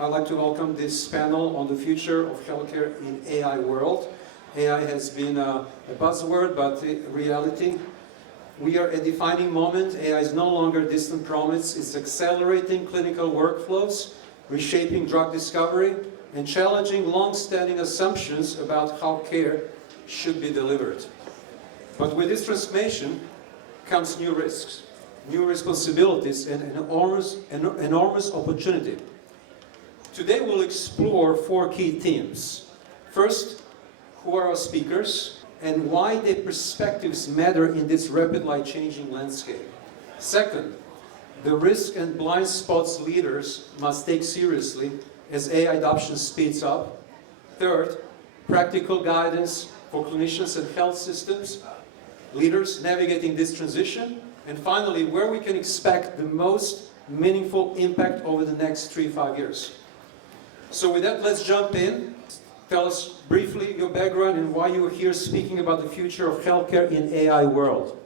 I'd like to welcome this panel on the future of healthcare in AI world. AI has been a buzzword, but a reality. We are at a defining moment. AI is no longer a distant promise. It's accelerating clinical workflows, reshaping drug discovery, and challenging long-standing assumptions about how care should be delivered. But with this transformation comes new risks, new responsibilities, and an enormous opportunity. Today we'll explore 4 key themes. First, who are our speakers and why their perspectives matter in this rapidly changing landscape. Second, the risk and blind spots leaders must take seriously as AI adoption speeds up. Third, practical guidance for clinicians and health systems, leaders navigating this transition. And finally, where we can expect the most meaningful impact over the next 3-5 years. So with that, let's jump in. Tell us briefly your background and why you're here speaking about the future of healthcare in AI world.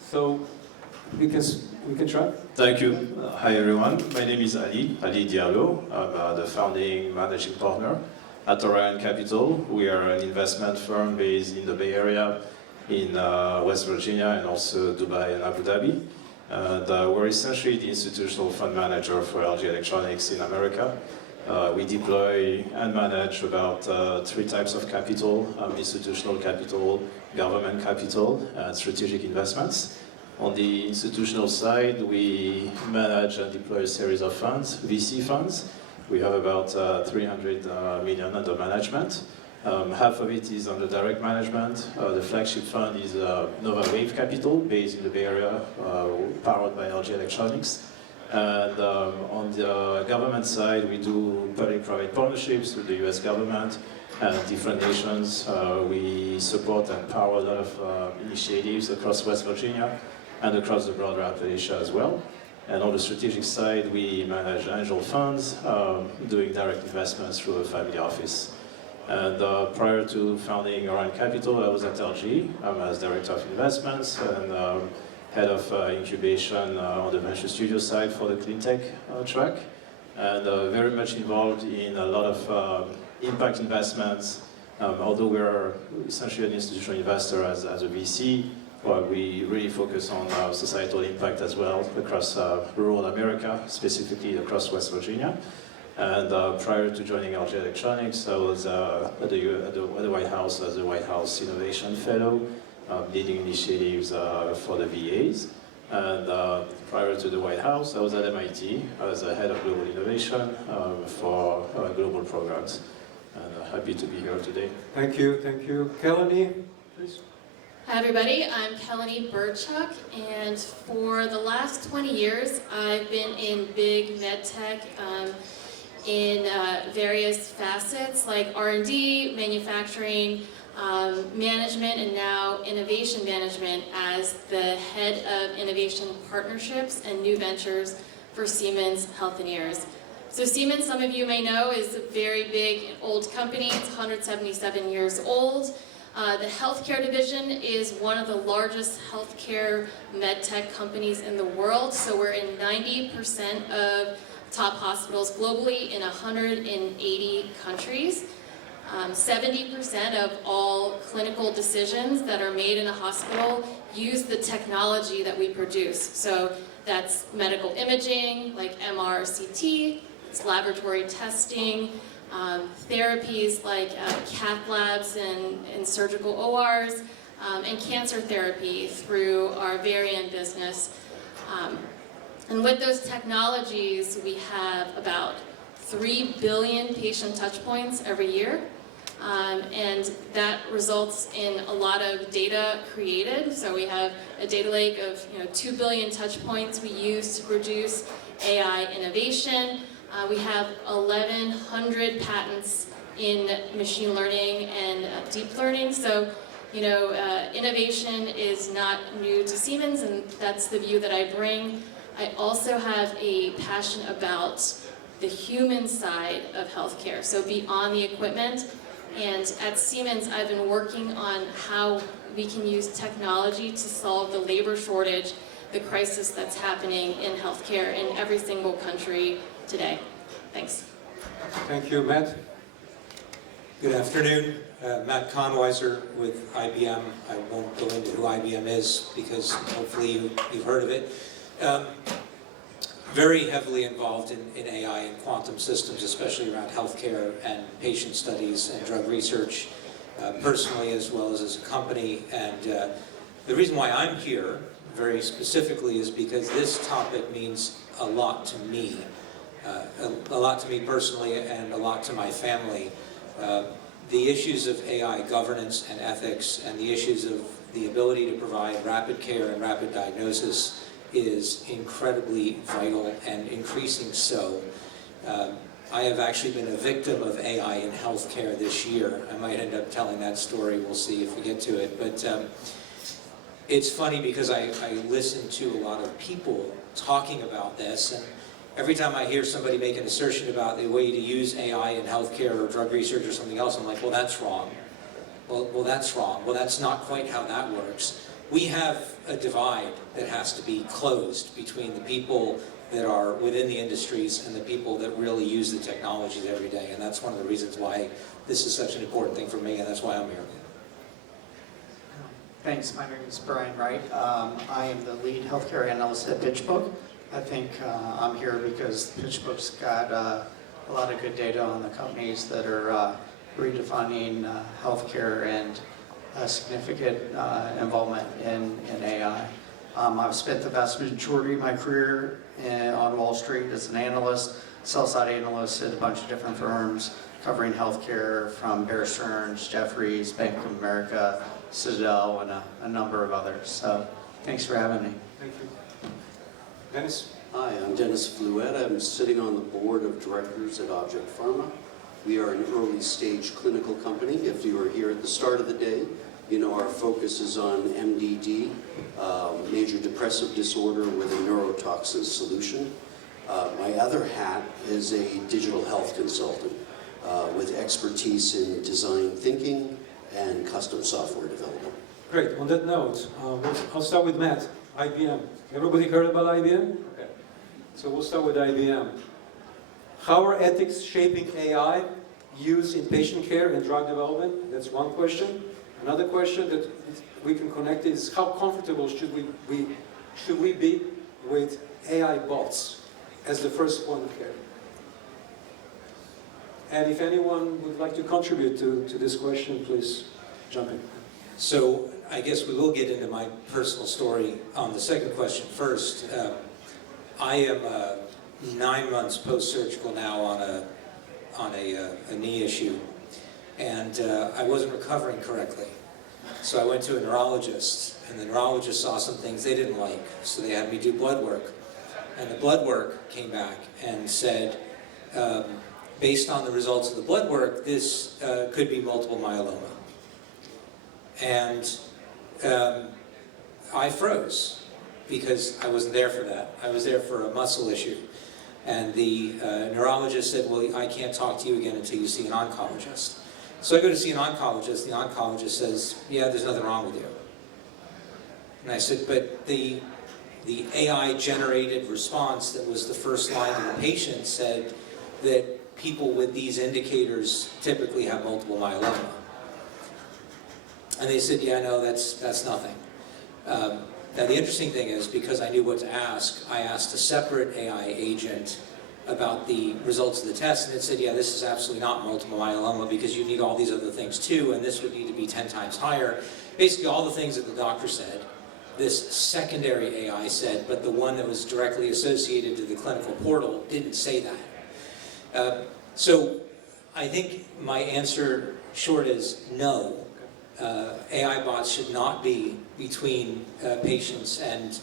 So we can try. Thank you. Hi everyone. My name is Ali Diallo. I'm the founding managing partner at Orion Capital. We are an investment firm based in the Bay Area, in West Virginia, and also Dubai and Abu Dhabi. We're essentially the institutional fund manager for LG Electronics in America. We deploy and manage about 3 types of capital: institutional capital, government capital, and strategic investments. On the institutional side, we manage and deploy a series of funds, VC funds. We have about 300 million under management. Half of it is under direct management. The flagship fund is Nova Wave Capital, based in the Bay Area, powered by LG Electronics. And on the government side, we do public-private partnerships with the US government and different nations. We support and power a lot of initiatives across West Virginia and across the broader Appalachia as well. And on the strategic side, we manage angel funds, doing direct investments through a family office. And prior to founding Orion Capital, I was at LG as Director of Investments and Head of Incubation on the Venture Studio side for the clean tech track. And very much involved in a lot of impact investments. Although we're essentially an institutional investor as a VC, well, we really focus on societal impact as well across rural America, specifically across West Virginia. And prior to joining LG Electronics, I was at the White House as a White House Innovation Fellow, leading initiatives for the VAs. And prior to the White House, I was at MIT as a head of global innovation for global programs. And happy to be here today. Thank you, thank you. Kelly, please. Hi everybody, I'm Kelly Burchuk, and for the last 20 years I've been in big med tech in various facets like R&D, manufacturing, management, and now innovation management as the head of innovation partnerships and new ventures for Siemens Healthineers. So Siemens, some of you may know, is a very big old company. It's 177 years old. The healthcare division is one of the largest healthcare med tech companies in the world. So we're in 90% of top hospitals globally in 180 countries. 70% of all clinical decisions that are made in a hospital use the technology that we produce. So that's medical imaging, like MR, CT, it's laboratory testing, therapies like cath labs and surgical ORs, and cancer therapy through our Varian business. And with those technologies, we have about 3 billion patient touch points every year. And that results in a lot of data created. So we have a data lake of 2 billion touch points we use to produce AI innovation. We have 1,100 patents in machine learning and deep learning. So, innovation is not new to Siemens, and that's the view that I bring. I also have a passion about the human side of healthcare, so beyond the equipment. And at Siemens, I've been working on how we can use technology to solve the labor shortage, the crisis that's happening in healthcare in every single country today. Thanks. Thank you, Matt. Good afternoon. Matt Kahnweiser with IBM. I won't go into who IBM is because hopefully you've heard of it. Very heavily involved in AI and quantum systems, especially around healthcare and patient studies and drug research, personally as well as a company. And the reason why I'm here, very specifically, is because this topic means a lot to me. A lot to me personally and a lot to my family. The issues of AI governance and ethics and the issues of the ability to provide rapid care and rapid diagnosis is incredibly vital and increasing so. I have actually been a victim of AI in healthcare this year. I might end up telling that story, we'll see if we get to it. But it's funny because I listen to a lot of people talking about this, and every time I hear somebody make an assertion about the way to use AI in healthcare or drug research or something else, I'm like, well, that's wrong. Well, that's wrong. Well, that's not quite how that works. We have a divide that has to be closed between the people that are within the industries and the people that really use the technologies every day. And that's one of the reasons why this is such an important thing for me, and that's why I'm here. Thanks. My name is Brian Wright. I am the lead healthcare analyst at PitchBook. I think I'm here because PitchBook's got a lot of good data on the companies that are redefining healthcare and significant involvement in AI. I've spent the vast majority of my career on Wall Street as an analyst, sell-side analyst at a bunch of different firms covering healthcare, from Bear Stearns, Jefferies, Bank of America, Citadel, and a number of others. So thanks for having me. Thank you. Dennis? Hi, I'm Dennis Fluette. I'm sitting on the board of directors at Object Pharma. We are an early stage clinical company. If you were here at the start of the day, you know our focus is on MDD, major depressive disorder with a neurotoxin solution. My other hat is a digital health consultant with expertise in design thinking and custom software development. Great. On that note, I'll start with Matt, IBM. Everybody heard about IBM? Okay. So we'll start with IBM. How are ethics shaping AI use in patient care and drug development? That's one question. Another question that we can connect is, how comfortable should we be with AI bots as the first point of care? And if anyone would like to contribute to this question, please jump in. So I guess we will get into my personal story on the second question first. I am 9 months post-surgical now on a knee issue, and I wasn't recovering correctly. So I went to a neurologist, and the neurologist saw some things they didn't like, so they had me do blood work. And the blood work came back and said, based on the results of the blood work, this could be multiple myeloma. And I froze because I wasn't there for that. I was there for a muscle issue. And the neurologist said, well, I can't talk to you again until you see an oncologist. So I go to see an oncologist. The oncologist says, yeah, there's nothing wrong with you. And I said, but the AI-generated response that was the first line of the patient said that people with these indicators typically have multiple myeloma. And they said, yeah, no, that's nothing. Now the interesting thing is, because I knew what to ask, I asked a separate AI agent about the results of the test, and it said, yeah, this is absolutely not multiple myeloma because you need all these other things too, and this would need to be 10 times higher. Basically all the things that the doctor said, this secondary AI said, but the one that was directly associated to the clinical portal didn't say that. So I think my answer short is no. AI bots should not be between patients and,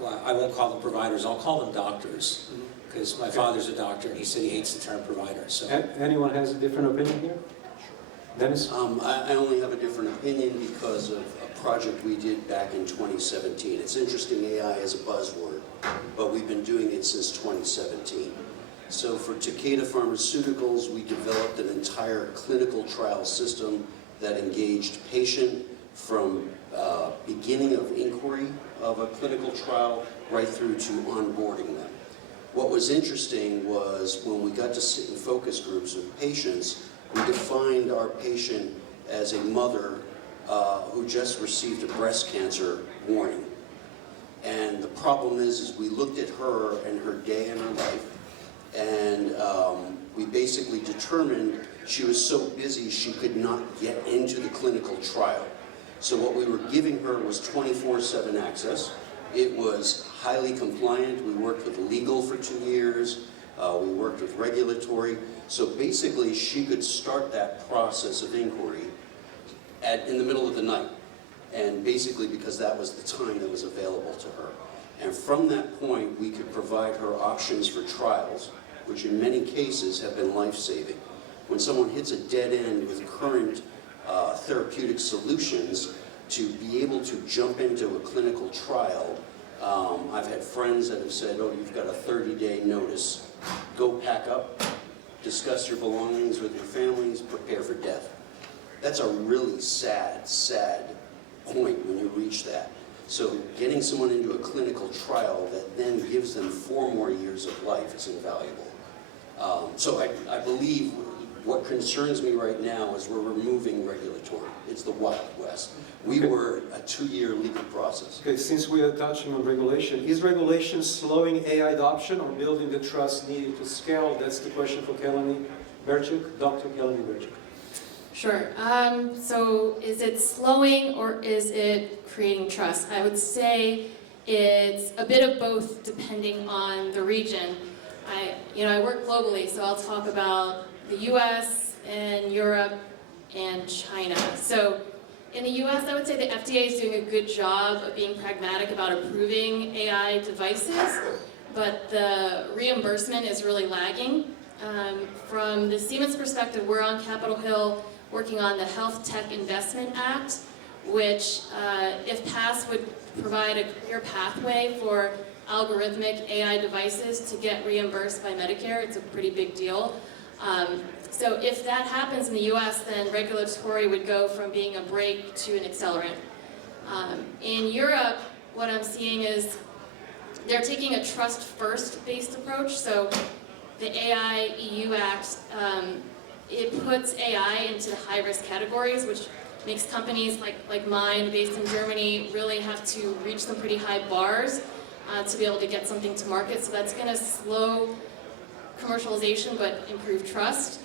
well, I won't call them providers, I'll call them doctors, because my father's a doctor and he said he hates the term provider. So. Anyone has a different opinion here? Dennis? I only have a different opinion because of a project we did back in 2017. It's interesting, AI is a buzzword, but we've been doing it since 2017. So for Takeda Pharmaceuticals, we developed an entire clinical trial system that engaged patient from beginning of inquiry of a clinical trial right through to onboarding them. What was interesting was when we got to sit in focus groups with patients, we defined our patient as a mother who just received a breast cancer warning. And the problem is we looked at her and her day in her life, and we basically determined she was so busy she could not get into the clinical trial. So what we were giving her was 24/7 access. It was highly compliant. We worked with legal for 2 years. We worked with regulatory. So basically she could start that process of inquiry in the middle of the night. And basically because that was the time that was available to her. And from that point, we could provide her options for trials, which in many cases have been life-saving. When someone hits a dead end with current therapeutic solutions, to be able to jump into a clinical trial, I've had friends that have said, oh, you've got a 30-day notice. Go pack up, discuss your belongings with your families, prepare for death. That's a really sad, sad point when you reach that. So getting someone into a clinical trial that then gives them 4 more years of life is invaluable. So I believe what concerns me right now is we're removing regulatory. It's the Wild West. We were a 2-year legal process. Okay, since we are touching on regulation, is regulation slowing AI adoption or building the trust needed to scale? That's the question for 𝐭𝐬𝐞 𝐵𝐵𝐿, Dr. 𝐭𝐬𝐞 𝐵𝐵𝐿. Sure. So is it slowing or is it creating trust? I would say it's a bit of both depending on the region. I work globally, so I'll talk about the US and Europe and China. So in the US, I would say the FDA is doing a good job of being pragmatic about approving AI devices, but the reimbursement is really lagging. From the Siemens perspective, we're on Capitol Hill working on the Health Tech Investment Act, which, if passed, would provide a clear pathway for algorithmic AI devices to get reimbursed by Medicare. It's a pretty big deal. So if that happens in the US, then regulatory would go from being a brake to an accelerant. In Europe, what I'm seeing is they're taking a trust-first based approach. So the AI EU Act, it puts AI into the high-risk categories, which makes companies like mine, based in Germany, really have to reach some pretty high bars to be able to get something to market. So that's going to slow commercialization but improve trust.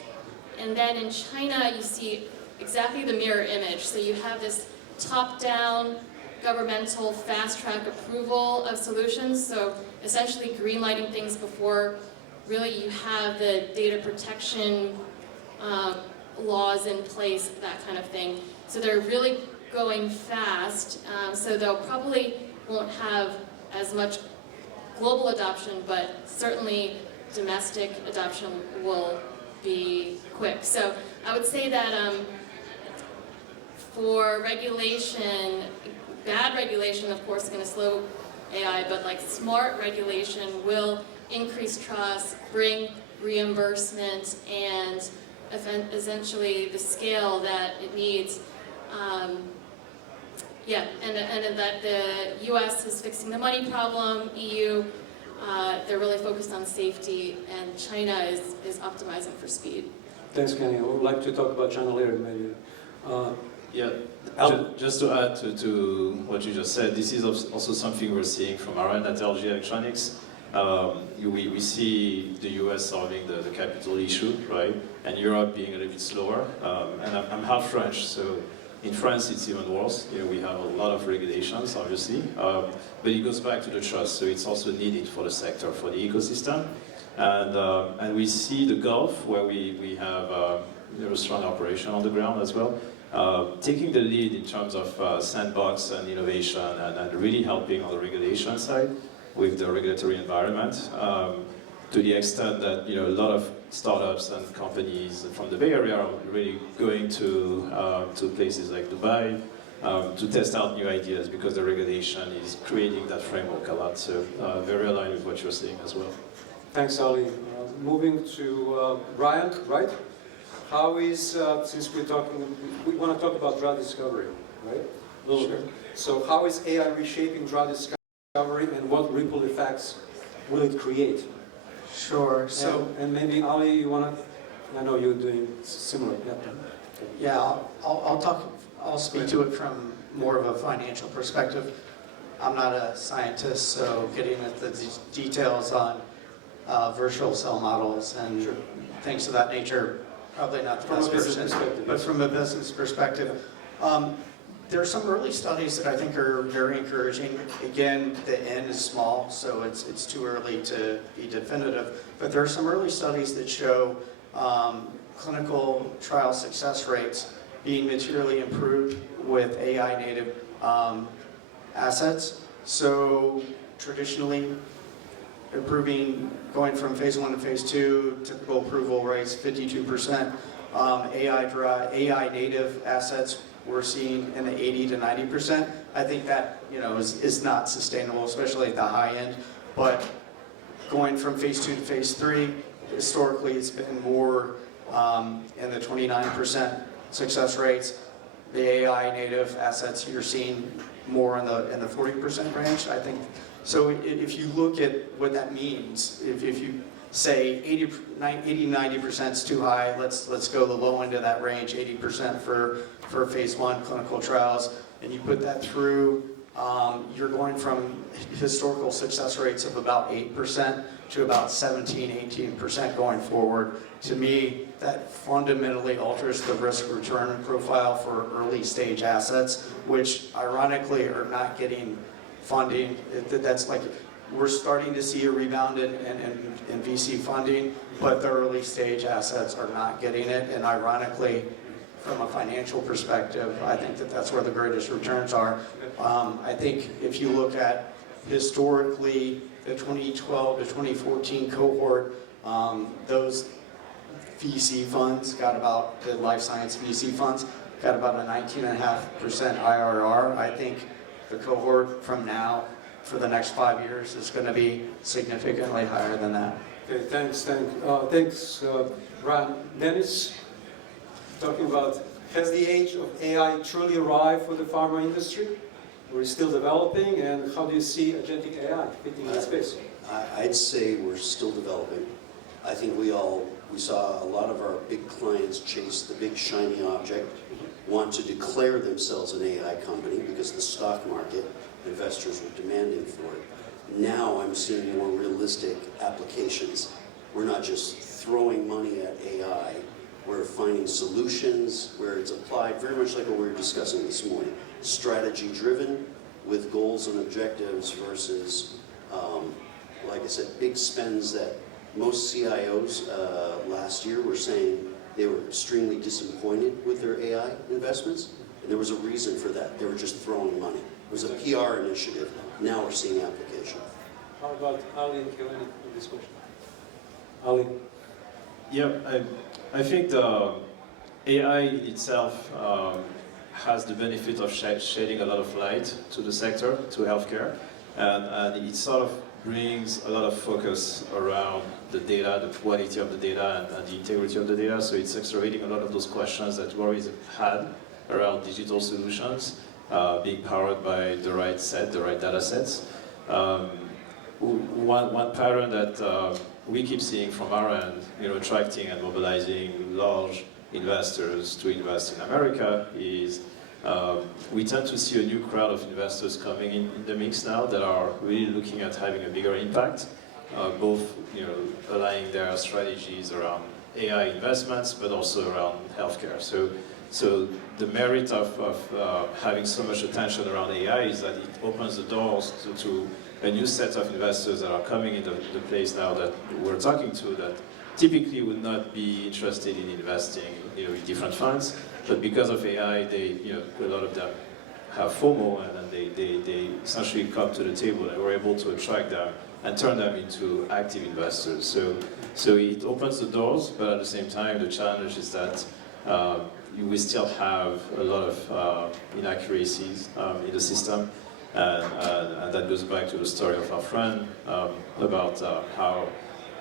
And then in China, you see exactly the mirror image. So you have this top-down governmental fast-track approval of solutions. So essentially green-lighting things before really you have the data protection laws in place, that kind of thing. So they're really going fast. So they'll probably won't have as much global adoption, but certainly domestic adoption will be quick. So I would say that for regulation, bad regulation, of course, is going to slow AI, but like smart regulation will increase trust, bring reimbursement, and essentially the scale that it needs. And that the US is fixing the money problem, EU, they're really focused on safety, and China is optimizing for speed. Thanks, Kenny. I would like to talk about China later, maybe. Just to add to what you just said, this is also something we're seeing from our end at LG Electronics. We see the US solving the capital issue, right? And Europe being a little bit slower. And I'm half French, so in France it's even worse. We have a lot of regulations, obviously. But it goes back to the trust, so it's also needed for the sector, for the ecosystem. And we see the Gulf, where we have a strong operation on the ground as well, taking the lead in terms of sandbox and innovation and really helping on the regulation side with the regulatory environment, to the extent that a lot of startups and companies from the Bay Area are really going to places like Dubai to test out new ideas, because the regulation is creating that framework a lot. So very aligned with what you're saying as well. Thanks, Ali. Moving to Brian, right? How is, since we want to talk about drug discovery, right? A little bit. So how is AI reshaping drug discovery, and what ripple effects will it create? Sure. So, and maybe Ali, you want to, I know you're doing similar. Yeah. Yeah, I'll speak to it from more of a financial perspective. I'm not a scientist, so getting into the details on virtual cell models and things of that nature, probably not the best person. But from a business perspective, there are some early studies that I think are very encouraging. Again, the N is small, so it's too early to be definitive. But there are some early studies that show clinical trial success rates being materially improved with AI native assets. So traditionally, improving, going from phase 1 to phase 2, typical approval rates 52%. AI native assets we're seeing in the 80 to 90%. I think that is not sustainable, especially at the high end. But going from phase 2 to phase 3, historically it's been more in the 29% success rates. The AI native assets you're seeing more in the 40% range. I think so. If you look at what that means, if you say 80-90% is too high, let's go the low end of that range, 80% for phase 1 clinical trials, and you put that through, you're going from historical success rates of about 8% to about 17-18% going forward. To me, that fundamentally alters the risk-return profile for early-stage assets, which ironically are not getting funding. That's like, we're starting to see a rebound in VC funding, but the early-stage assets are not getting it. And ironically, from a financial perspective, I think that's where the greatest returns are. I think if you look at historically the 2012 to 2014 cohort, those VC funds got about, the life science VC funds, got about a 19.5% IRR. I think the cohort from now for the next 5 years is going to be significantly higher than that. Okay, thanks, Brian. Dennis, talking about, has the age of AI truly arrived for the pharma industry? We're still developing, and how do you see agentic AI fitting in that space? I'd say we're still developing. I think we saw a lot of our big clients chase the big shiny object, want to declare themselves an AI company because the stock market, investors were demanding for it. Now I'm seeing more realistic applications. We're not just throwing money at AI, we're finding solutions where it's applied, very much like what we were discussing this morning. Strategy driven with goals and objectives versus, like I said, big spends that most CIOs last year were saying they were extremely disappointed with their AI investments, and there was a reason for that. They were just throwing money. It was a PR initiative. Now we're seeing application. How about Ali and Kelly in this question? Ali? Yeah, I think the AI itself has the benefit of shedding a lot of light to the sector, to healthcare, and it sort of brings a lot of focus around the data, the quality of the data, and the integrity of the data. So it's accelerating a lot of those questions that we always had around digital solutions being powered by the right data sets. One pattern that we keep seeing from our end, attracting and mobilizing large investors to invest in America is we tend to see a new crowd of investors coming in the mix now that are really looking at having a bigger impact, both aligning their strategies around AI investments, but also around healthcare. So the merit of having so much attention around AI is that it opens the doors to a new set of investors that are coming into the place now that we're talking to that typically would not be interested in investing in different funds, but because of AI, a lot of them have FOMO, and then they essentially come to the table, and we're able to attract them and turn them into active investors. So it opens the doors, but at the same time, the challenge is that we still have a lot of inaccuracies in the system, and that goes back to the story of our friend about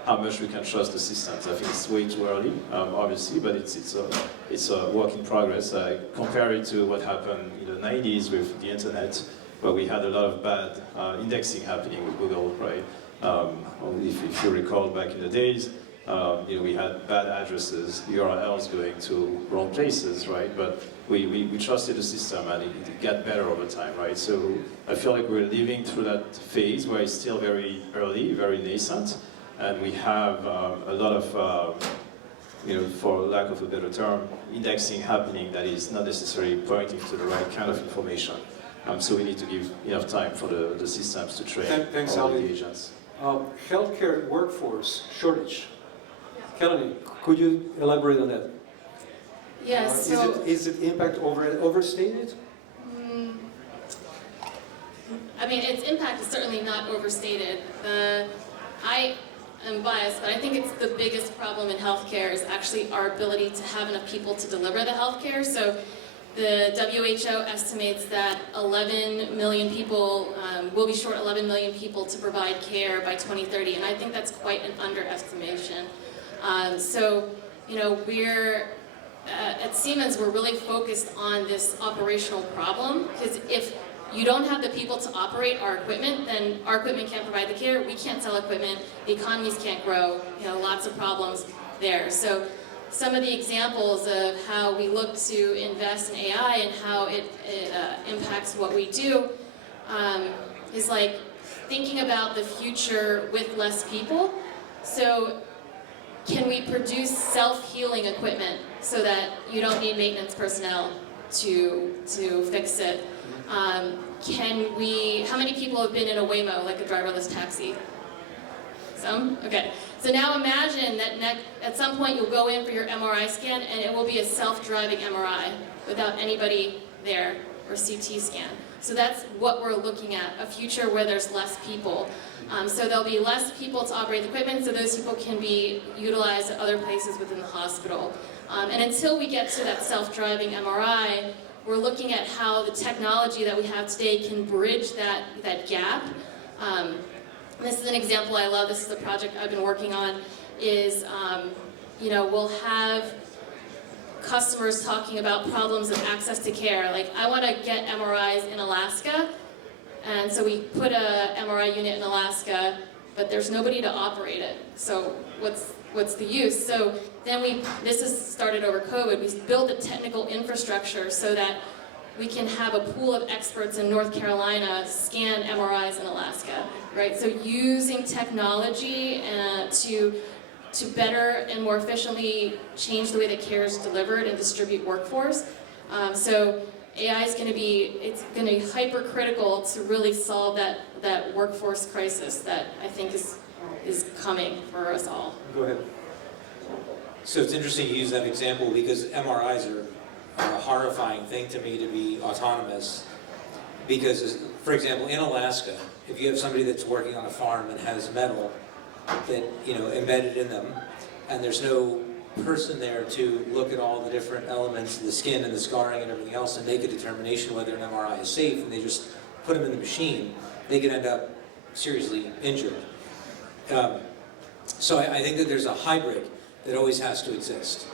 how much we can trust the systems. I think it's way too early, obviously, but it's a work in progress. I compare it to what happened in the 90s with the internet, where we had a lot of bad indexing happening with Google, right? If you recall back in the days, we had bad addresses, URLs going to wrong places, right? But we trusted the system and it got better over time, right? So I feel like we're living through that phase where it's still very early, very nascent, and we have a lot of, for lack of a better term, indexing happening that is not necessarily pointing to the right kind of information. So we need to give enough time for the systems to train Thanks, all Ali. the agents. Healthcare workforce shortage. Kelly, could you elaborate on that? Yes, Is it impact overstated? I mean, its impact is certainly not overstated. I am biased, but I think it's the biggest problem in healthcare is actually our ability to have enough people to deliver the healthcare. So the WHO estimates that 11 million people, will be short 11 million people to provide care by 2030, and I think that's quite an underestimation. We're, at Siemens, we're really focused on this operational problem, because if you don't have the people to operate our equipment, then our equipment can't provide the care, we can't sell equipment, the economies can't grow, lots of problems there. So some of the examples of how we look to invest in AI and how it impacts what we do is like thinking about the future with less people. So can we produce self-healing equipment so that you don't need maintenance personnel to fix it? How many people have been in a Waymo, like a driverless taxi? Some? Okay. So now imagine that at some point you'll go in for your MRI scan and it will be a self-driving MRI without anybody there, or CT scan. So that's what we're looking at, a future where there's less people. So there'll be less people to operate the equipment, so those people can be utilized at other places within the hospital. And until we get to that self-driving MRI, we're looking at how the technology that we have today can bridge that gap. This is an example I love. This is a project I've been working on. We'll have customers talking about problems of access to care. Like, I want to get MRIs in Alaska, and so we put a MRI unit in Alaska, but there's nobody to operate it. So what's the use? So then this has started over COVID. We built a technical infrastructure so that we can have a pool of experts in North Carolina scan MRIs in Alaska, right? So using technology to better and more efficiently change the way that care is delivered and distribute workforce. So AI is going to be hypercritical to really solve that workforce crisis that I think is coming for us all. Go ahead. So it's interesting you use that example because MRIs are a horrifying thing to me to be autonomous. Because, for example, in Alaska, if you have somebody that's working on a farm and has metal that embedded in them, and there's no person there to look at all the different elements, the skin and the scarring and everything else, and make a determination whether an MRI is safe, and they just put them in the machine, they could end up seriously injured. So I think that there's a hybrid that always has to exist,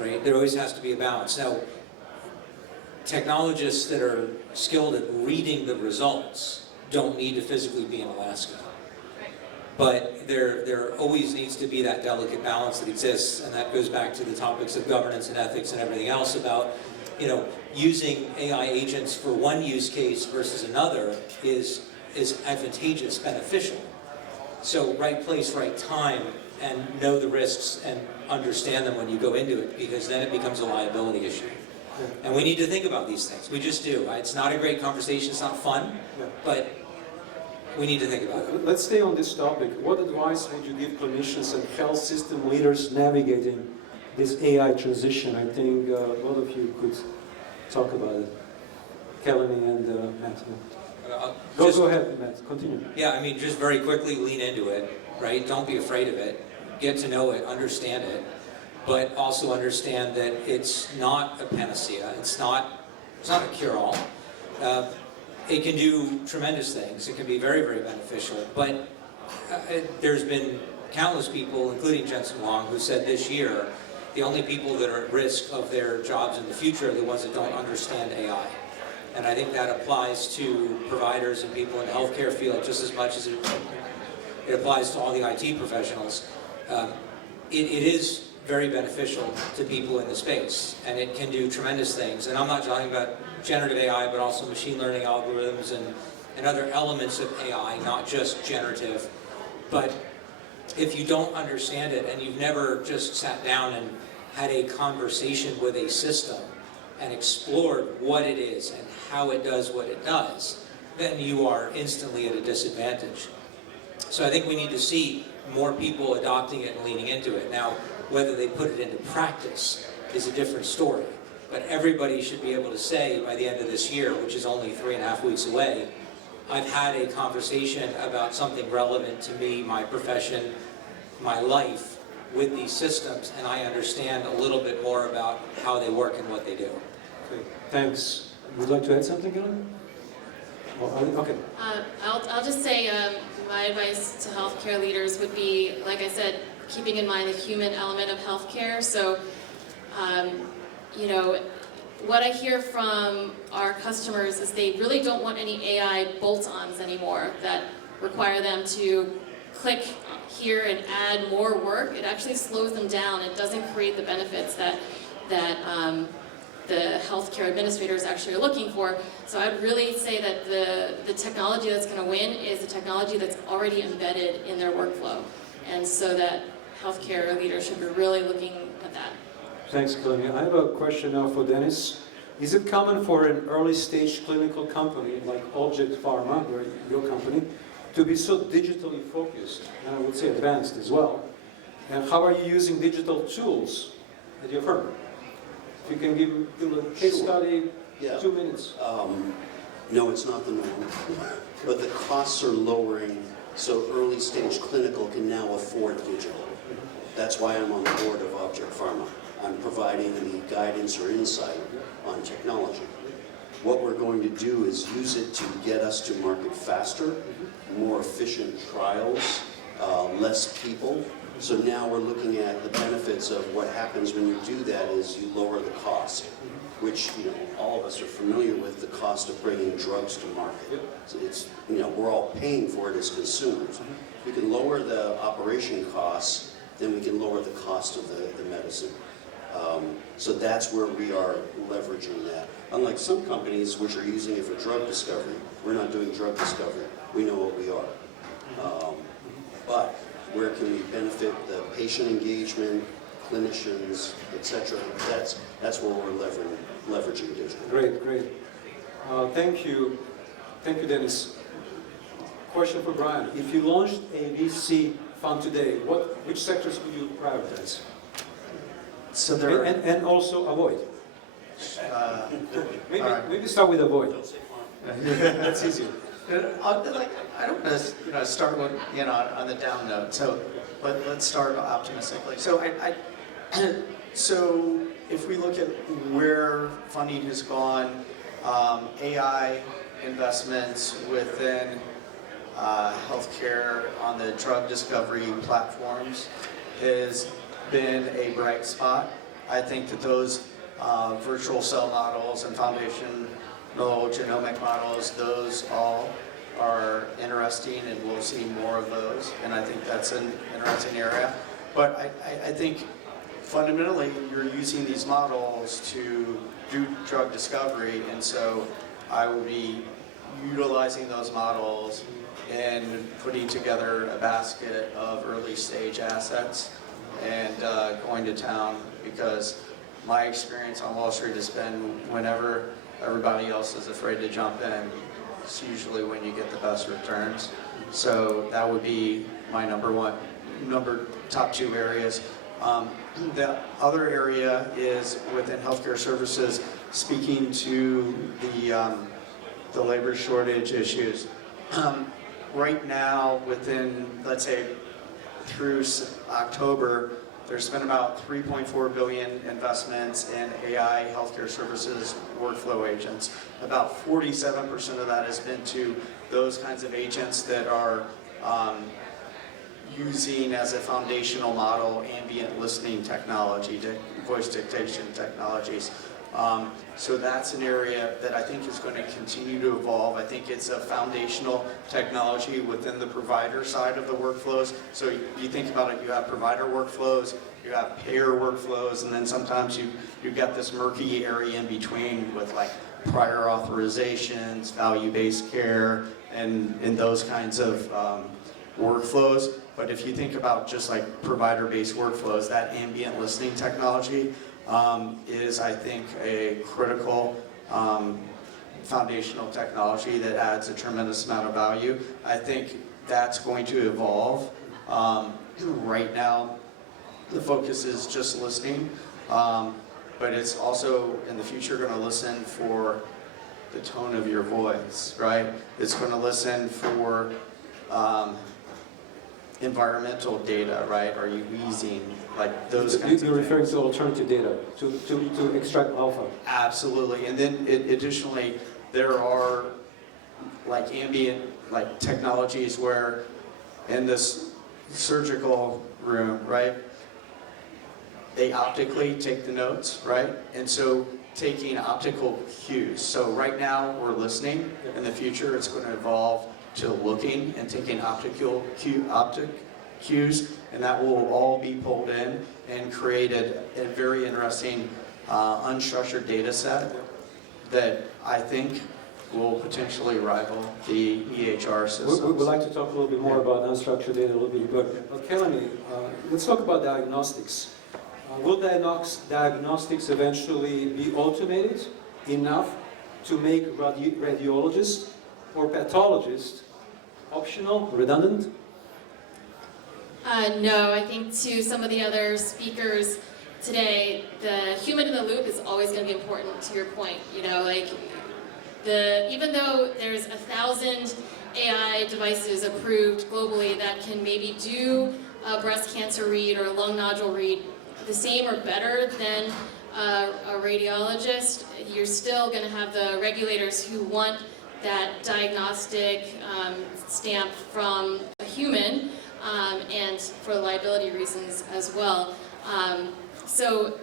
right? There always has to be a balance. Now, technologists that are skilled at reading the results don't need to physically be in Alaska. But there always needs to be that delicate balance that exists, and that goes back to the topics of governance and ethics and everything else about, using AI agents for one use case versus another is advantageous, beneficial. So right place, right time, and know the risks and understand them when you go into it, because then it becomes a liability issue. And we need to think about these things. We just do. It's not a great conversation, it's not fun, but we need to think about it. Let's stay on this topic. What advice would you give clinicians and health system leaders navigating this AI transition? I think both of you could talk about it. Kelly and Matt. Go ahead, Matt. Continue. Yeah, I mean, just very quickly lean into it, right? Don't be afraid of it. Get to know it, understand it, but also understand that it's not a panacea. It's not a cure-all. It can do tremendous things. It can be very, very beneficial. But there's been countless people, including Jensen Huang, who said this year, the only people that are at risk of their jobs in the future are the ones that don't understand AI. And I think that applies to providers and people in the healthcare field just as much as it it applies to all the IT professionals. It is very beneficial to people in the space, and it can do tremendous things. And I'm not talking about generative AI, but also machine learning algorithms and other elements of AI, not just generative. But if you don't understand it and you've never just sat down and had a conversation with a system and explored what it is and how it does what it does, then you are instantly at a disadvantage. So I think we need to see more people adopting it and leaning into it. Now, whether they put it into practice is a different story. But everybody should be able to say by the end of this year, which is only 3.5 weeks away, I've had a conversation about something relevant to me, my profession, my life with these systems, and I understand a little bit more about how they work and what they do. Okay, thanks. Would you like to add something, Ellen? Okay. I'll just say my advice to healthcare leaders would be, like I said, keeping in mind the human element of healthcare. So, you know, what I hear from our customers is they really don't want any AI bolt-ons anymore that require them to click here and add more work. It actually slows them down. It doesn't create the benefits that the healthcare administrators actually are looking for. So I'd really say that the technology that's going to win is the technology that's already embedded in their workflow. And so that healthcare leaders should be really looking at that. Thanks, Kelly. I have a question now for Dennis. Is it common for an early-stage clinical company like Object Pharma, or your company, to be so digitally focused, and I would say advanced as well? And how are you using digital tools at your firm? If you can give a case study, Yeah. 2 minutes. No, it's not the norm, but the costs are lowering, so early stage clinical can now afford digital. That's why I'm on the board of Object Pharma. I'm providing the guidance or insight on technology. What we're going to do is use it to get us to market faster, more efficient trials, less people. So now we're looking at the benefits of what happens when you do that is you lower the cost, which, you know, all of us are familiar with the cost of bringing drugs to market. So it's, you know, we're all paying for it as consumers. If we can lower the operation costs, then we can lower the cost of the medicine. So that's where we are leveraging that. Unlike some companies which are using it for drug discovery, we're not doing drug discovery. We know what we are. But where can we benefit the patient engagement, clinicians, etc.? That's where we're leveraging digital. Great, great. Thank you. Thank you, Dennis. Question for Brian. If you launched a VC fund today, which sectors would you prioritize? So there are, And also avoid. Maybe, right. maybe start with avoid. That's easier. I don't want to start with, on the down note. So let's start optimistically. So so if we look at where funding has gone, AI investments within healthcare on the drug discovery platforms has been a bright spot. I think that those virtual cell models and foundational genomic models, those all are interesting, and we'll see more of those, and I think that's an interesting area. But I think fundamentally you're using these models to do drug discovery, and so I would be utilizing those models and putting together a basket of early stage assets and going to town, because my experience on Wall Street has been whenever everybody else is afraid to jump in, it's usually when you get the best returns. So that would be my top two areas. The other area is within healthcare services, speaking to the labor shortage issues. Right now, within, let's say, through October, there's been about $3.4 billion investments in AI healthcare services workflow agents. About 47% of that has been to those kinds of agents that are using as a foundational model ambient listening technology, voice dictation technologies. So that's an area that I think is going to continue to evolve. I think it's a foundational technology within the provider side of the workflows. So you think about it, you have provider workflows, you have payer workflows, and then sometimes you've got this murky area in between with like prior authorizations, value-based care, and those kinds of workflows. But if you think about just like provider-based workflows, that ambient listening technology is, I think, a critical foundational technology that adds a tremendous amount of value. I think that's going to evolve. Right now, the focus is just listening, but it's also in the future going to listen for the tone of your voice, right? It's going to listen for environmental data, right? Are you wheezing? Like those kinds of things. You're referring to alternative data, to extract alpha. Absolutely. And then additionally, there are like ambient like technologies where in this surgical room, right, they optically take the notes, right? And so taking optical cues. So right now we're listening. In the future, it's going to evolve to looking and taking optic cues, and that will all be pulled in and created a very interesting unstructured data set that I think will potentially rival the EHR systems. We'd like to talk a little bit more about unstructured data a little bit, but Kelly, let's talk about diagnostics. Will diagnostics eventually be automated enough to make radiologists or pathologists optional, redundant? No, I think to some of the other speakers today, the human in the loop is always going to be important, to your point. You know, like, even though there's 1,000 AI devices approved globally that can maybe do a breast cancer read or a lung nodule read the same or better than a radiologist, you're still going to have the regulators who want that diagnostic stamp from a human, and for liability reasons as well. So,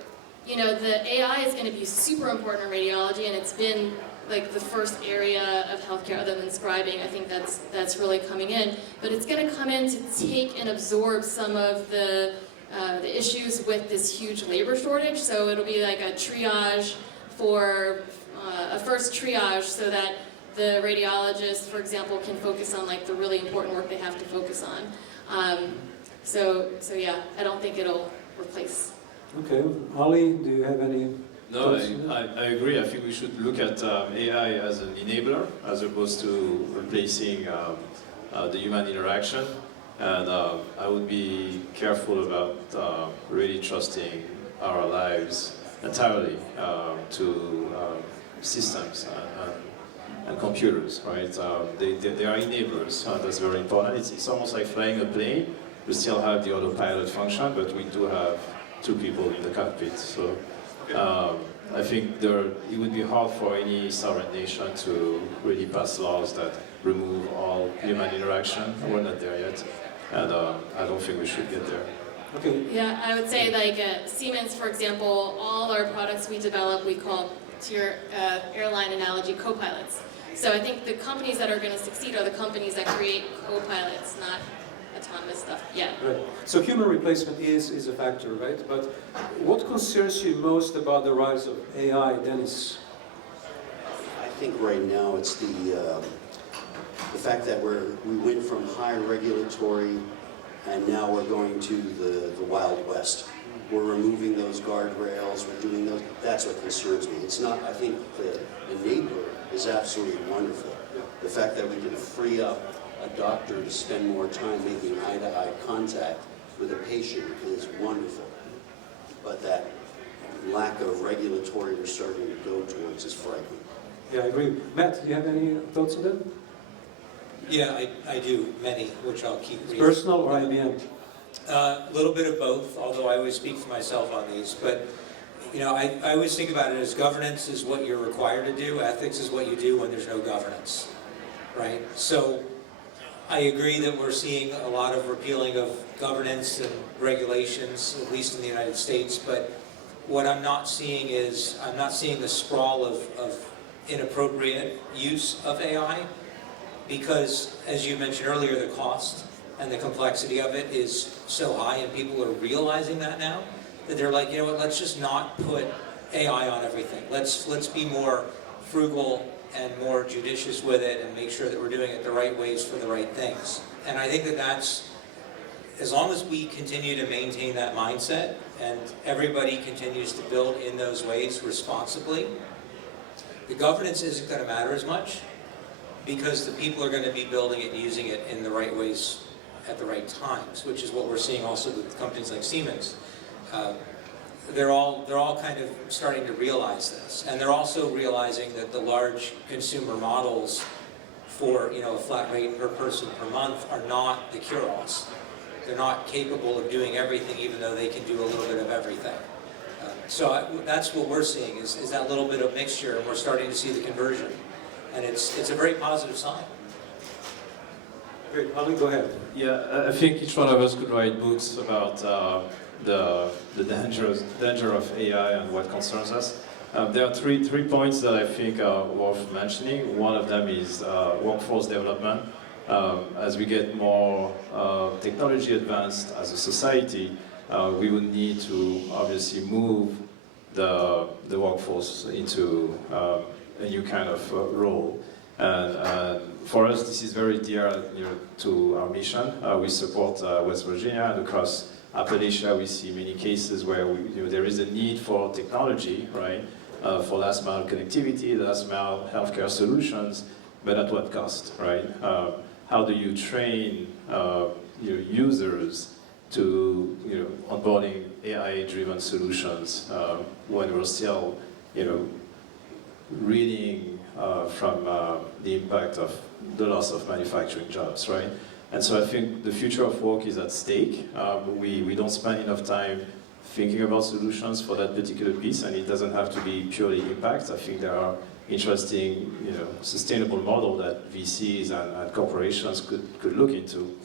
you know, the AI is going to be super important in radiology, and it's been like the first area of healthcare other than scribing. I think that's really coming in, but it's going to come in to take and absorb some of the issues with this huge labor shortage. So it'll be like a triage for a first triage, so that the radiologist, for example, can focus on like the really important work they have to focus on. So yeah, I don't think it'll replace. Okay, Ali, do you have any? No, I agree. I think we should look at AI as an enabler as opposed to replacing the human interaction. And I would be careful about really trusting our lives entirely to systems and computers, right? They are enablers. That's very important. It's almost like flying a plane. We still have the autopilot function, but we do have two people in the cockpit. So I think it would be hard for any sovereign nation to really pass laws that remove all human interaction. We're not there yet, and I don't think we should get there. Okay. Yeah, I would say like Siemens, for example, all our products we develop, we call, to your airline analogy, co-pilots. So I think the companies that are going to succeed are the companies that create co-pilots, not autonomous stuff. Yeah. Right. So human replacement is a factor, right? But what concerns you most about the rise of AI, Dennis? I think right now it's the fact that we went from high regulatory and now we're going to the Wild West. We're removing those guardrails, we're doing those. That's what concerns me. It's not, I think the enabler is absolutely wonderful. The fact that we can free up a doctor to spend more time making eye-to-eye contact with a patient is wonderful. But that lack of regulatory we're starting to go towards is frightening. Yeah, I agree. Matt, do you have any thoughts on that? Yeah, I do, many, which I'll keep brief. Personal or IBM? A little bit of both, although I always speak for myself on these. But, you know, I always think about it as governance is what you're required to do, ethics is what you do when there's no governance, right? So I agree that we're seeing a lot of repealing of governance and regulations, at least in the United States, but What I'm not seeing is, I'm not seeing the sprawl of inappropriate use of AI, because, as you mentioned earlier, the cost and the complexity of it is so high, and people are realizing that now, that they're like, you know what, let's just not put AI on everything. Let's be more frugal and more judicious with it and make sure that we're doing it the right ways for the right things. And I think that that's, as long as we continue to maintain that mindset and everybody continues to build in those ways responsibly, the governance isn't going to matter as much, because the people are going to be building it and using it in the right ways at the right times, which is what we're seeing also with companies like Siemens. They're all kind of starting to realize this, and they're also realizing that the large consumer models for, you know, a flat rate per person per month are not the cure-alls. They're not capable of doing everything, even though they can do a little bit of everything. That's what we're seeing, is that little bit of mixture, and we're starting to see the conversion. And it's a very positive sign. Great, Ali, go ahead. Yeah, I think each one of us could write books about the danger of AI and what concerns us. There are three points that I think are worth mentioning. One of them is workforce development. As we get more technology advanced as a society, we would need to obviously move the workforce into a new kind of role. And for us, this is very dear, to our mission. We support West Virginia, and across Appalachia, we see many cases where there is a need for technology, right? For last mile connectivity, last mile healthcare solutions, but at what cost, right? How do you train your users to onboarding AI-driven solutions when we're still reading from the impact of the loss of manufacturing jobs, right? And so I think the future of work is at stake. We don't spend enough time thinking about solutions for that particular piece, and it doesn't have to be purely impact. I think there are interesting, sustainable model that VCs and corporations could look into.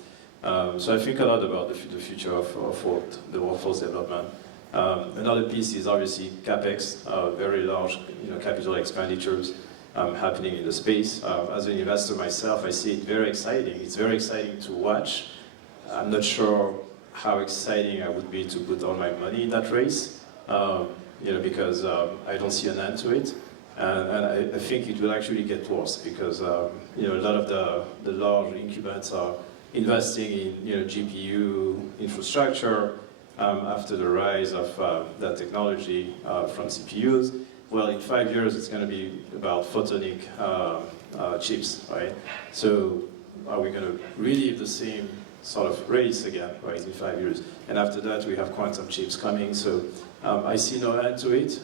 So I think a lot about the future of work, the workforce development. Another piece is obviously CapEx, very large capital expenditures happening in the space. As an investor myself, I see it very exciting. It's very exciting to watch. I'm not sure how exciting I would be to put all my money in that race, because I don't see an end to it. And I think it will actually get worse, because a lot of the large incumbents are investing in GPU infrastructure after the rise of that technology from CPUs. Well, in 5 years, it's going to be about photonic chips, right? So are we going to relive the same sort of race again, right, in 5 years? And after that, we have quantum chips coming. So I see no end to it.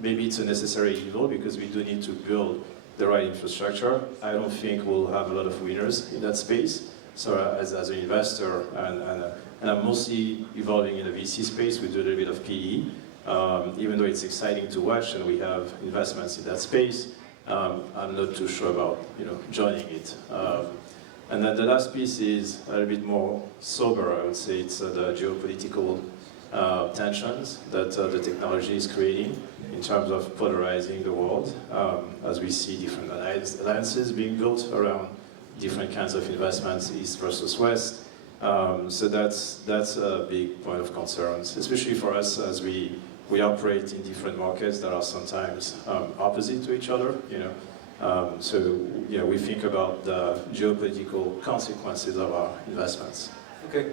Maybe it's a necessary evil, because we do need to build the right infrastructure. I don't think we'll have a lot of winners in that space. So as an investor, and I'm mostly evolving in the VC space, we do a little bit of PE. Even though it's exciting to watch and we have investments in that space, I'm not too sure about joining it. And then the last piece is a little bit more sober, I would say. It's the geopolitical tensions that the technology is creating in terms of polarizing the world, as we see different alliances being built around different kinds of investments, East versus West. So that's a big point of concern, especially for us as we operate in different markets that are sometimes opposite to each other. So we think about the geopolitical consequences of our investments. Okay,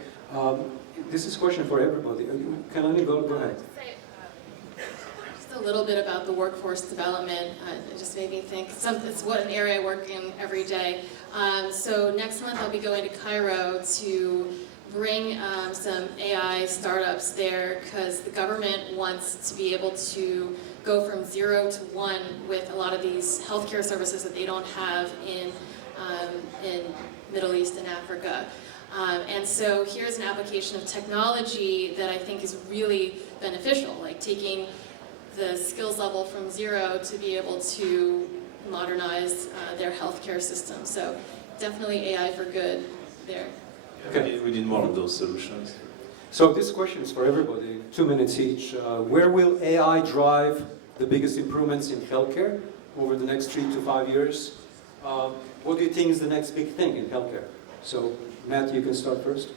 this is a question for everybody. Can I go ahead? Just a little bit about the workforce development. It just made me think. It's an area I work in every day. So next month I'll be going to Cairo to bring some AI startups there, because the government wants to be able to go from 0 to 1 with a lot of these healthcare services that they don't have in Middle East and Africa. And so here's an application of technology that I think is really beneficial, like taking the skills level from 0 to be able to modernize their healthcare system. So definitely AI for good there. Okay. We need more of those solutions. So this question is for everybody, 2 minutes each. Where will AI drive the biggest improvements in healthcare over the next 3 to 5 years? What do you think is the next big thing in healthcare? So, Matt, you can start first.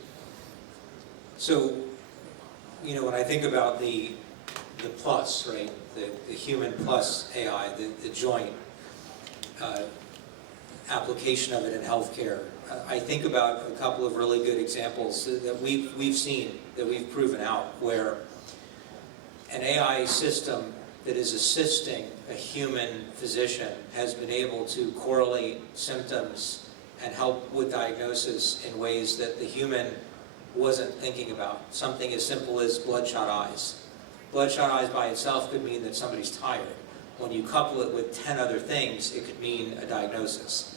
So, you know, when I think about the plus, right, the human plus AI, the joint application of it in healthcare, I think about a couple of really good examples that we've seen, that we've proven out, where an AI system that is assisting a human physician has been able to correlate symptoms and help with diagnosis in ways that the human wasn't thinking about. Something as simple as bloodshot eyes. Bloodshot eyes by itself could mean that somebody's tired. When you couple it with 10 other things, it could mean a diagnosis.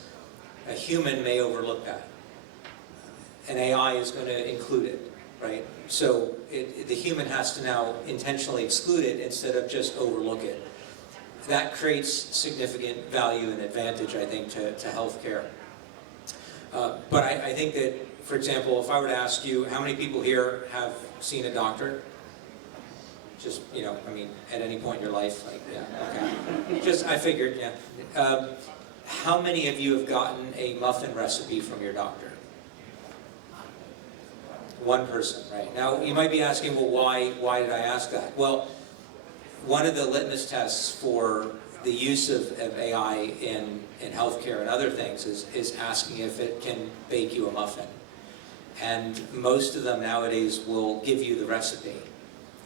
A human may overlook that. An AI is going to include it, right? So the human has to now intentionally exclude it instead of just overlook it. That creates significant value and advantage, I think, to healthcare. But I think that, for example, if I were to ask you, how many people here have seen a doctor? Just, you know, I mean, at any point in your life, like, yeah, okay. Just, I figured, yeah. How many of you have gotten a muffin recipe from your doctor? One person, right? Now, you might be asking, well, why did I ask that? Well, one of the litmus tests for the use of AI in healthcare and other things is asking if it can bake you a muffin. And most of them nowadays will give you the recipe.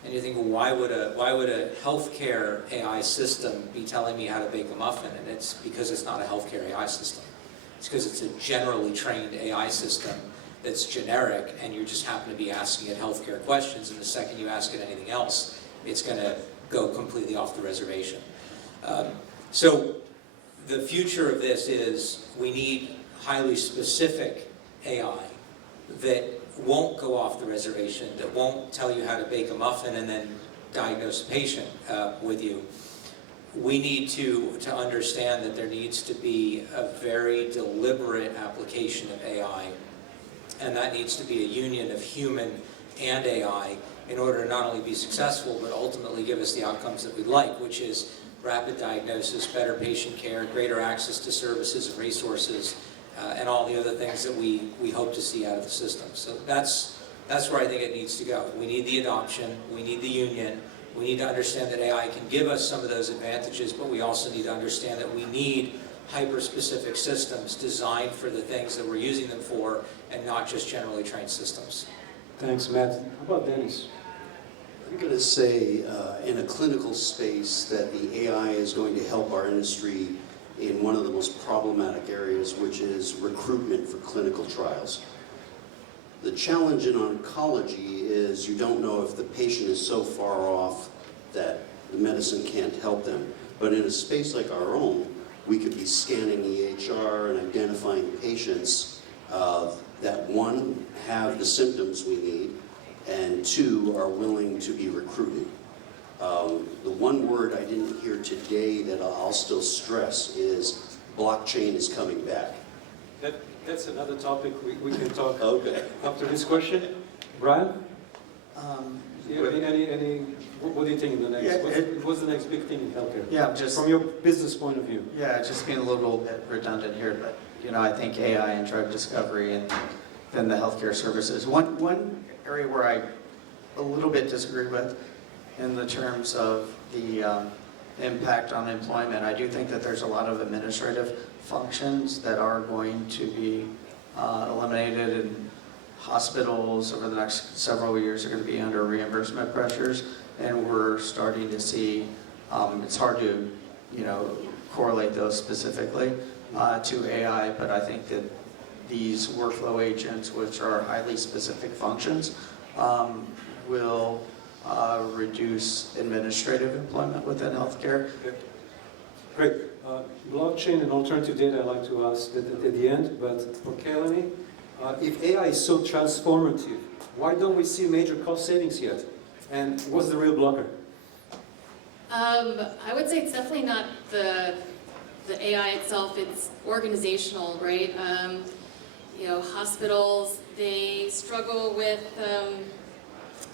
And you think, well, why would a healthcare AI system be telling me how to bake a muffin? And it's because it's not a healthcare AI system. It's because it's a generally trained AI system that's generic, and you just happen to be asking it healthcare questions, and the second you ask it anything else, it's going to go completely off the reservation. So the future of this is we need highly specific AI that won't go off the reservation, that won't tell you how to bake a muffin and then diagnose a patient with you. We need to understand that there needs to be a very deliberate application of AI, and that needs to be a union of human and AI in order to not only be successful, but ultimately give us the outcomes that we'd like, which is rapid diagnosis, better patient care, greater access to services and resources, and all the other things that we hope to see out of the system. So that's where I think it needs to go. We need the adoption, we need the union, we need to understand that AI can give us some of those advantages, but we also need to understand that we need hyper-specific systems designed for the things that we're using them for, and not just generally trained systems. Thanks, Matt. How about Dennis? I'm going to say in a clinical space that the AI is going to help our industry in one of the most problematic areas, which is recruitment for clinical trials. The challenge in oncology is you don't know if the patient is so far off that the medicine can't help them. But in a space like our own, we could be scanning EHR and identifying patients that, one, have the symptoms we need, and two, are willing to be recruited. The one word I didn't hear today that I'll still stress is blockchain is coming back. That's another topic we can talk Okay. after this question. Brian? What do you think in the next? Yeah, what's the next big thing in healthcare? Yeah, just from your business point of view. Yeah, just being a little bit redundant here, but you know, I think AI and drug discovery and then the healthcare services. One area where I a little bit disagree with in the terms of the impact on employment. I do think that there's a lot of administrative functions that are going to be eliminated, and hospitals over the next several years are going to be under reimbursement pressures, and we're starting to see, it's hard to, you know, correlate those specifically to AI, but I think that these workflow agents, which are highly specific functions, will reduce administrative employment within healthcare. Okay. Great. Blockchain and alternative data I like to ask at the end, but for Kelly, if AI is so transformative, why don't we see major cost savings yet? And what's the real blocker? I would say it's definitely not the AI itself, it's organizational, right? You know, hospitals, they struggle with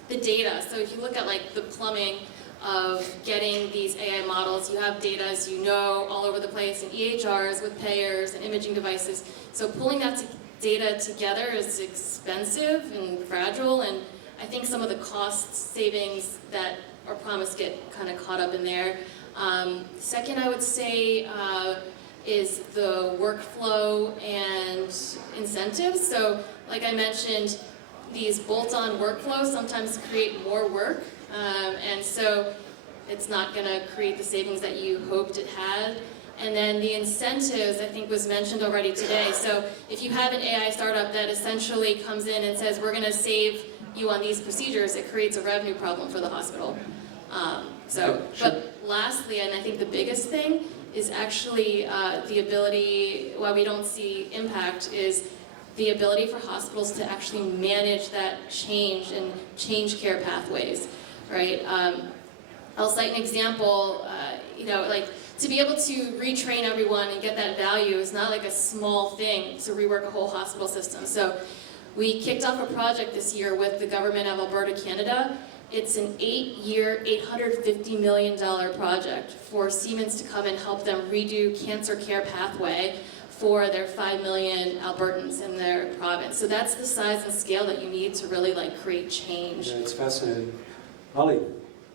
the data. So if you look at like the plumbing of getting these AI models, you have data, as you know, all over the place in EHRs with payers and imaging devices. So pulling that data together is expensive and fragile, and I think some of the cost savings that are promised get kind of caught up in there. Second, I would say, is the workflow and incentives. So, like I mentioned, these bolt-on workflows sometimes create more work, and so it's not going to create the savings that you hoped it had. And then the incentives, I think, was mentioned already today. So if you have an AI startup that essentially comes in and says, we're going to save you on these procedures, it creates a revenue problem for the hospital. But lastly, and I think the biggest thing, is actually the ability, while we don't see impact, is the ability for hospitals to actually manage that change and change care pathways, right? I'll cite an example, like to be able to retrain everyone and get that value is not like a small thing to rework a whole hospital system. So we kicked off a project this year with the government of Alberta, Canada. It's an 8-year, $850 million project for Siemens to come and help them redo cancer care pathway for their 5 million Albertans in their province. So that's the size and scale that you need to really like create change. Yeah, it's fascinating. Ali,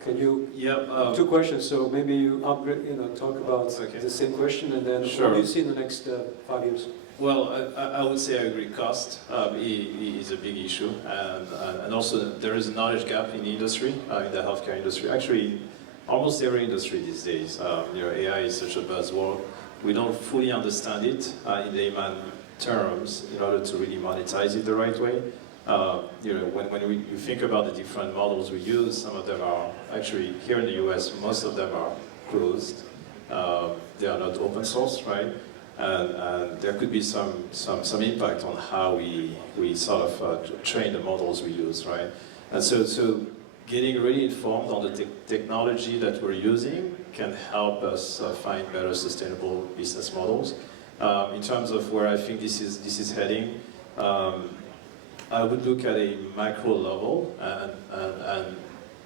can you? Yeah. 2 questions. So maybe you upgrade, talk about the same question, and then Sure. what do you see in the next 5 years? Well, I would say I agree. Cost is a big issue, and also there is a knowledge gap in the industry, in the healthcare industry. Actually, almost every industry these days. AI is such a buzzword. We don't fully understand it in layman terms in order to really monetize it the right way. When you think about the different models we use, some of them are actually here in the US. Most of them are closed. They are not open source, right? And there could be some impact on how we sort of train the models we use, right? And so getting really informed on the technology that we're using can help us find better sustainable business models. In terms of where I think this is heading, I would look at a macro level and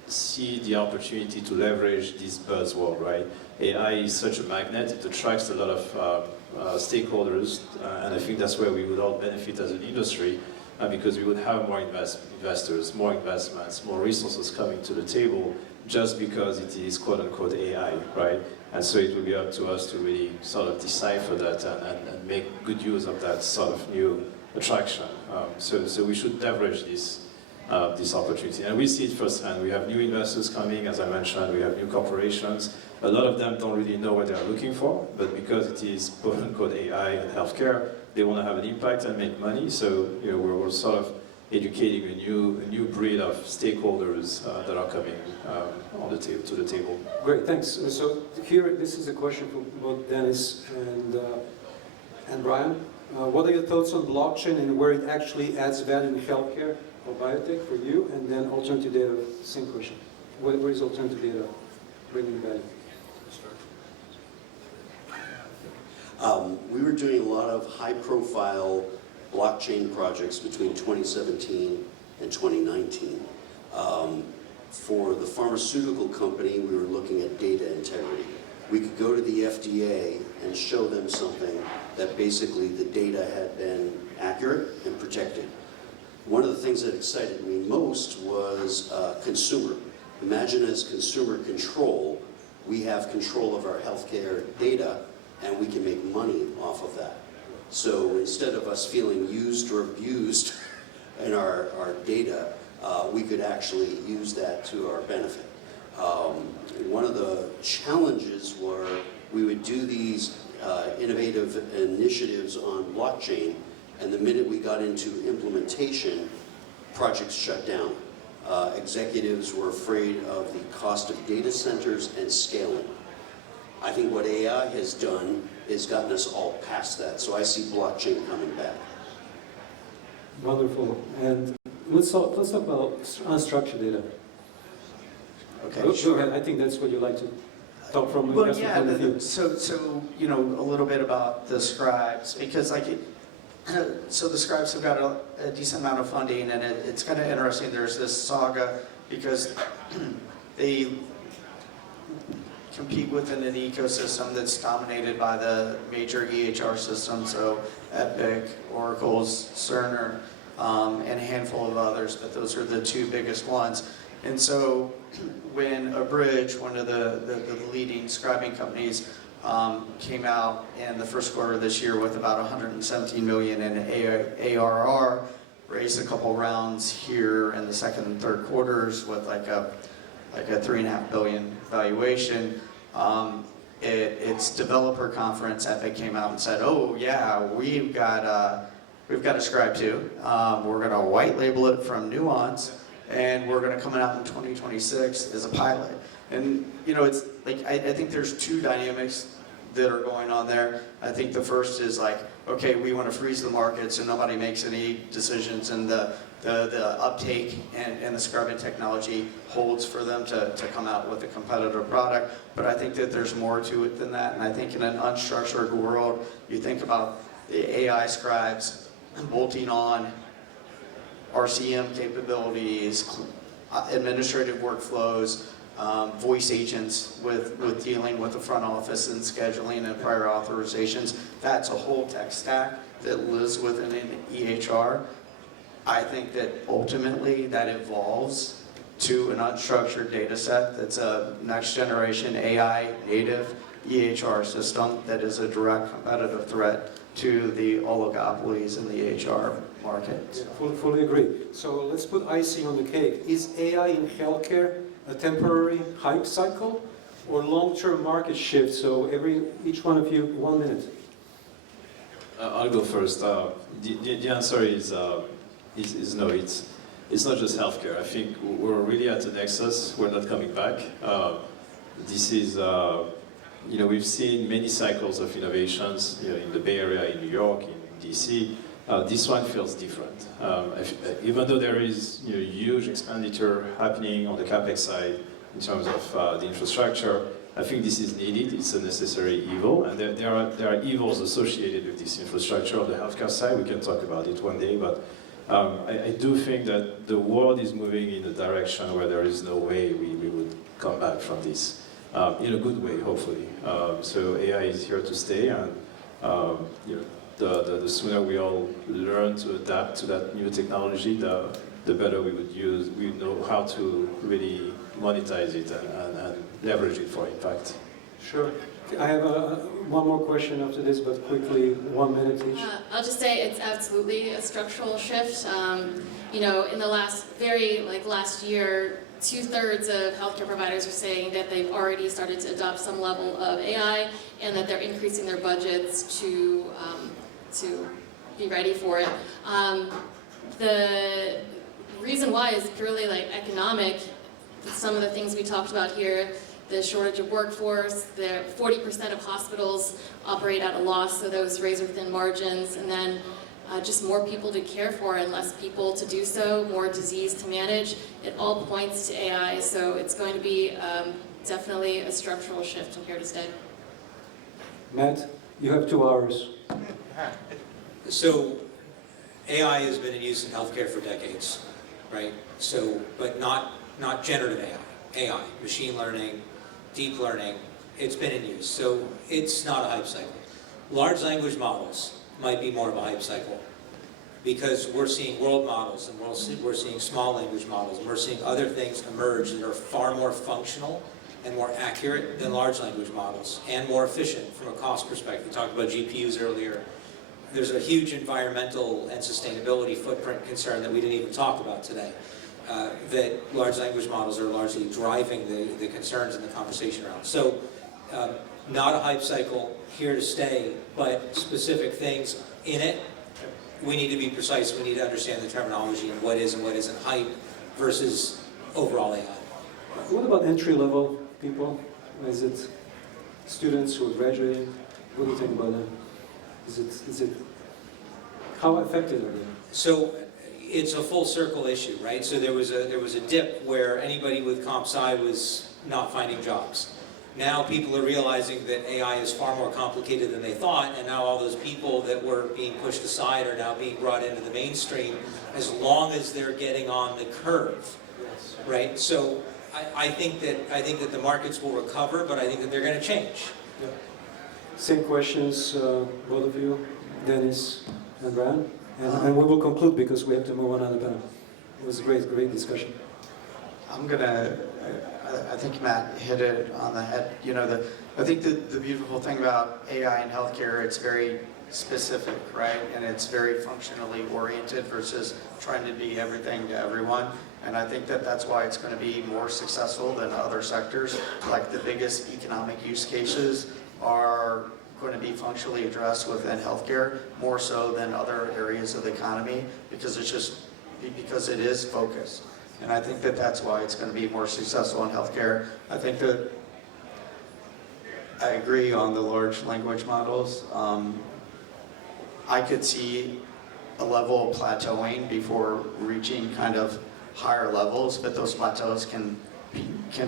see the opportunity to leverage this buzzword, right? AI is such a magnet, it attracts a lot of stakeholders, and I think that's where we would all benefit as an industry, because we would have more investors, more investments, more resources coming to the table just because it is quote-unquote AI, right? And so it will be up to us to really sort of decipher that and make good use of that sort of new attraction. So we should leverage this opportunity. And we see it firsthand. We have new investors coming, as I mentioned, we have new corporations. A lot of them don't really know what they're looking for, but because it is quote-unquote AI and healthcare, they want to have an impact and make money. So we're sort of educating a new breed of stakeholders that are coming to the table. Great, thanks. So here, this is a question for both Dennis and Brian. What are your thoughts on blockchain and where it actually adds value in healthcare or biotech for you? And then alternative data, same question. Where is alternative data bringing value? We were doing a lot of high-profile blockchain projects between 2017 and 2019. For the pharmaceutical company, we were looking at data integrity. We could go to the FDA and show them something that basically the data had been accurate and protected. One of the things that excited me most was consumer. Imagine as consumer control, we have control of our healthcare data and we can make money off of that. So instead of us feeling used or abused in our data, we could actually use that to our benefit. One of the challenges were we would do these innovative initiatives on blockchain, and the minute we got into implementation, projects shut down. Executives were afraid of the cost of data centers and scaling. I think what AI has done is gotten us all past that, so I see blockchain coming back. Wonderful. And let's talk about unstructured data. Okay, sure. I think that's what you like to talk from. Well, yeah. So a little bit about the scribes, because so the scribes have got a decent amount of funding, and it's kind of interesting. There's this saga because they compete within an ecosystem that's dominated by the major EHR systems, so Epic, Oracle's, Cerner, and a handful of others, but those are the two biggest ones. And so when 𝐻𝐵RIDGE, one of the leading scribing companies, came out in the first quarter of this year with about 117 million in ARR, raised a couple rounds here in the second and third quarters with like a 3.5 billion valuation. Its developer conference, Epic came out and said, "Oh yeah, we've got a scribe too. We're going to white label it from Nuance, and we're going to come out in 2026 as a pilot." And you know, it's like I think there's two dynamics that are going on there. I think the first is like, okay, we want to freeze the market so nobody makes any decisions, and the uptake and the scribing technology holds for them to come out with a competitive product. But I think that there's more to it than that, and I think in an unstructured world, you think about the AI scribes bolting on RCM capabilities, administrative workflows, voice agents with dealing with the front office and scheduling and prior authorizations. That's a whole tech stack that lives within an EHR. I think that ultimately that evolves to an unstructured data set that's a next generation AI native EHR system that is a direct competitive threat to the oligopolies in the EHR market. Yeah, fully agree. So let's put icing on the cake. Is AI in healthcare a temporary hype cycle or long-term market shift? So each one of you, 1 minute. I'll go first. The answer is no. It's not just healthcare. I think we're really at a nexus. We're not coming back. This is, we've seen many cycles of innovations, in the Bay Area, in New York, in DC. This one feels different. Even though there is huge expenditure happening on the CapEx side in terms of the infrastructure, I think this is needed. It's a necessary evil, and there are evils associated with this infrastructure on the healthcare side. We can talk about it one day, but I do think that the world is moving in a direction where there is no way we would come back from this, in a good way, hopefully. So AI is here to stay, and the sooner we all learn to adapt to that new technology, the better we know how to really monetize it and leverage it for impact. Sure. I have one more question after this, but quickly, 1 minute each. I'll just say it's absolutely a structural shift. In the last year, 2/3 of healthcare providers are saying that they've already started to adopt some level of AI, and that they're increasing their budgets to be ready for it. The reason why is purely economic. Some of the things we talked about here, the shortage of workforce, 40% of hospitals operate at a loss, so those razor-thin margins, and then just more people to care for and less people to do so, more disease to manage. It all points to AI, so it's going to be definitely a structural shift and here to stay. Matt, you have 2 hours. So AI has been in use in healthcare for decades, right? So, but not generative AI, machine learning, deep learning, it's been in use. So it's not a hype cycle. Large language models might be more of a hype cycle because we're seeing world models, and we're seeing small language models, and we're seeing other things emerge that are far more functional and more accurate than large language models, and more efficient from a cost perspective. We talked about GPUs earlier. There's a huge environmental and sustainability footprint concern that we didn't even talk about today, that large language models are largely driving the concerns in the conversation around. So not a hype cycle, here to stay, but specific things in it. We need to be precise. We need to understand the terminology and what is and what isn't hype versus overall AI. What about entry-level people? Is it students who are graduating? What do you think about that? Is it how effective are they? So it's a full circle issue, right? So there was a dip where anybody with comp sci was not finding jobs. Now people are realizing that AI is far more complicated than they thought, and now all those people that were being pushed aside are now being brought into the mainstream as long as they're getting on the curve. right? So I think that the markets will recover, but I think that they're going to change. Yeah. Same questions, both of you, Dennis and Brian. And we will conclude because we have to move on the panel. It was a great discussion. I think Matt hit it on the head. You know, I think the beautiful thing about AI in healthcare, it's very specific, right? And it's very functionally oriented versus trying to be everything to everyone. And I think that that's why it's going to be more successful than other sectors. Like the biggest economic use cases are going to be functionally addressed within healthcare more so than other areas of the economy because it is focused. And I think that that's why it's going to be more successful in healthcare. I think that I agree on the large language models. I could see a level of plateauing before reaching kind of higher levels, but those plateaus can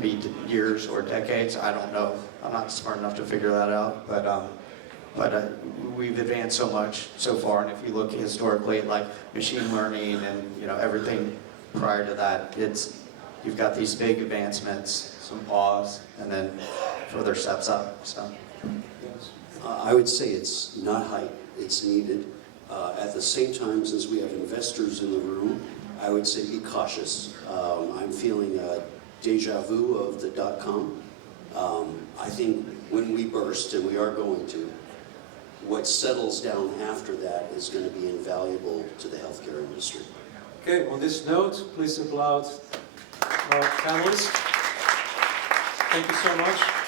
be years or decades. I don't know. I'm not smart enough to figure that out, but we've advanced so much so far, and if you look historically at like machine learning and everything prior to that, you've got these big advancements, some pause, and then further steps up. So, I would say it's not hype, it's needed. At the same time, since we have investors in the room, I would say be cautious. I'm feeling a deja vu of the .com. I think when we burst, and we are going to, what settles down after that is going to be invaluable to the healthcare industry. Okay, on this note, please applaud our panelists. Thank you so much.